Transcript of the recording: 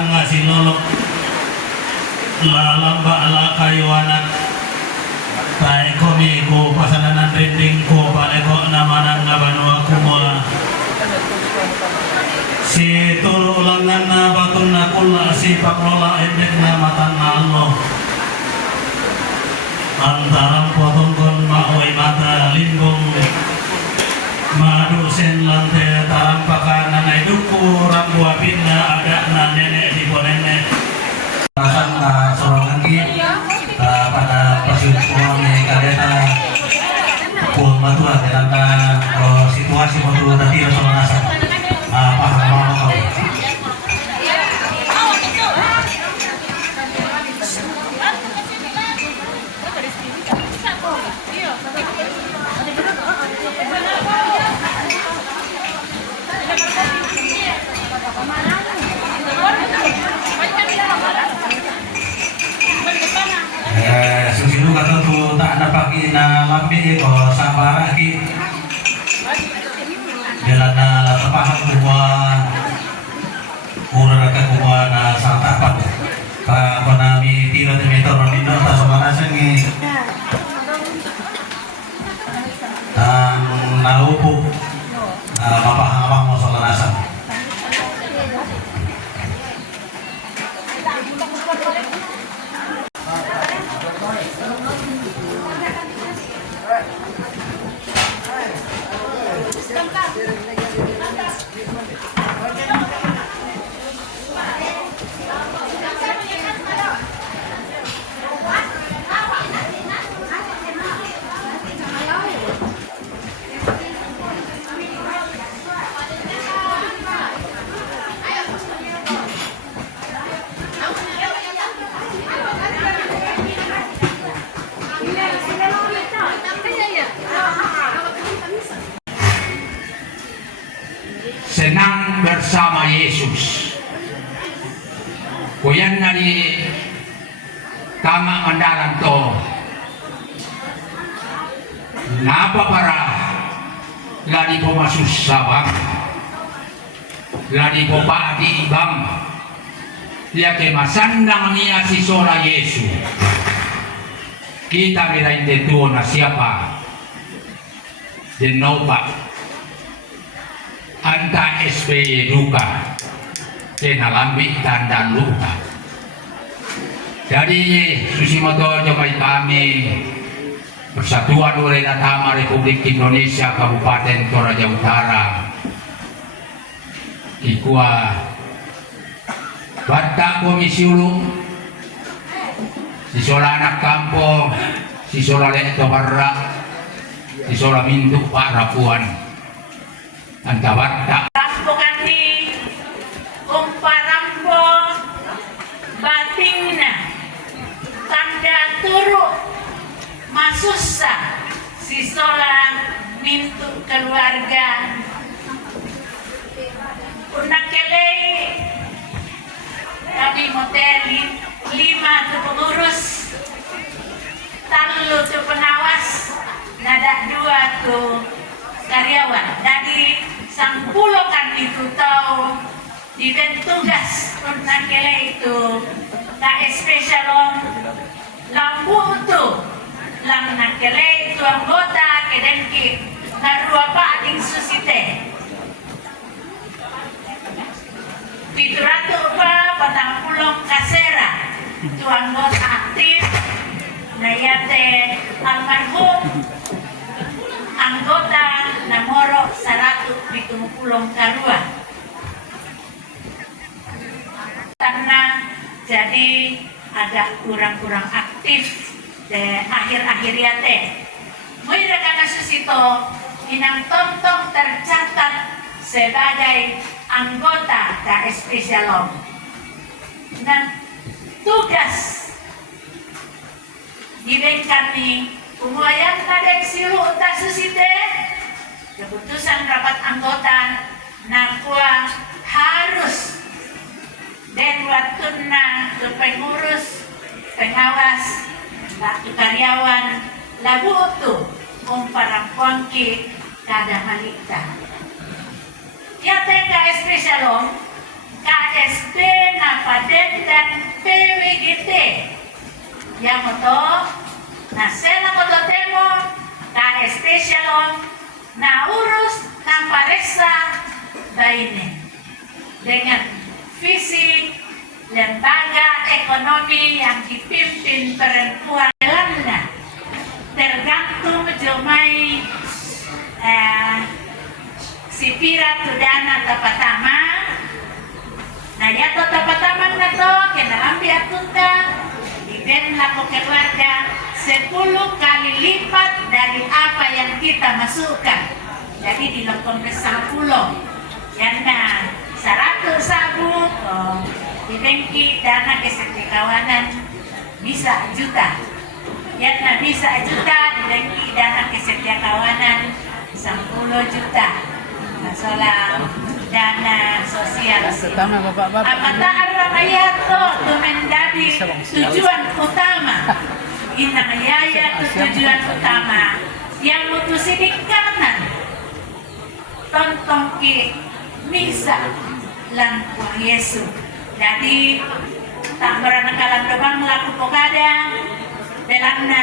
Ngasih nolok lalamba ala kayuanan tae komi ko pasananan rending ko paleko namanan ngabanua kumua si tulu ulangan na batun na kula si paklola endek na matan na Allah antarang potongkon maoy mata limbong madusen lantai tarang pakanan ay duku rambuapin na ada na nenek di nenek pasang seorang lagi pada persiapan kadeta pun matua dalam situasi matua tadi rasul nasab paham mau susilu kata tu tak ada pagi na lambi ko sabara ki jalan na terpaham semua urang semua na santapan pa nami tiro de meter di nota somana sengi dan naupu mapaham mo sa lanasan. Senang bersama Yesus. Kuyan nari kama mandalan to. Napa para lani po masusabang, lani po pa di ibang. Dia ke masandang niya si Sora Yesus. Kita miraintetuo na siapa? Denopa. Anta SPY duka tenalambi tanda luka. Jadi Susimoto Jokai kami Persatuan Ulena Tama Republik Indonesia Kabupaten Toraja Utara Ikua Banta Komisi Ulu Sisola anak kampung Sisola Leto Barra Sisola Minduk Pak Rapuan Antawata Pengganti umpan lima tu pengurus, talu tu pengawas, nada dua tu karyawan. Jadi sang pulokan itu tahu diberi tugas untuk nakele itu KSP Shalom lambu itu lang nakele itu anggota kedenki narua pa ading susite Pituratu pa patang pulong kasera itu anggota aktif nayate almarhum anggota namoro 170 karua karena jadi agak kurang-kurang aktif de akhir-akhir ya teh. Muira kana susito inang tong tercatat sebagai anggota KSP Shalom. Dan tugas diberi kami umuayan kadek silu utak susite keputusan rapat anggota nakua harus dan waktunya ke pengurus, pengawas, karyawan, lagu itu parang kuangki kada malikta. Ya KSP Shalom, KSP Napaden dan PWGT yang itu, nah sela koto temo KSP Shalom, na urus nampareksa baine dengan visi lembaga ekonomi yang dipimpin perempuan dalamnya tergantung jomai si pira tudana tapatama nah yato tapatama na to kena ambil atunta diben lako keluarga 10 kali lipat dari apa yang kita masukkan jadi di lokong ke 10 yan na 100 sabu dibengki dana kesetiakawanan bisa juta ya nah bisa juta dibengki dana kesetiakawanan 10 juta masalah dana sosial apatah rakyat itu menjadi tujuan utama inang yaya itu tujuan utama yang mutusin kanan tonton ki misa lan Yesus. Jadi tak beranakalan dobang laku pokada belangna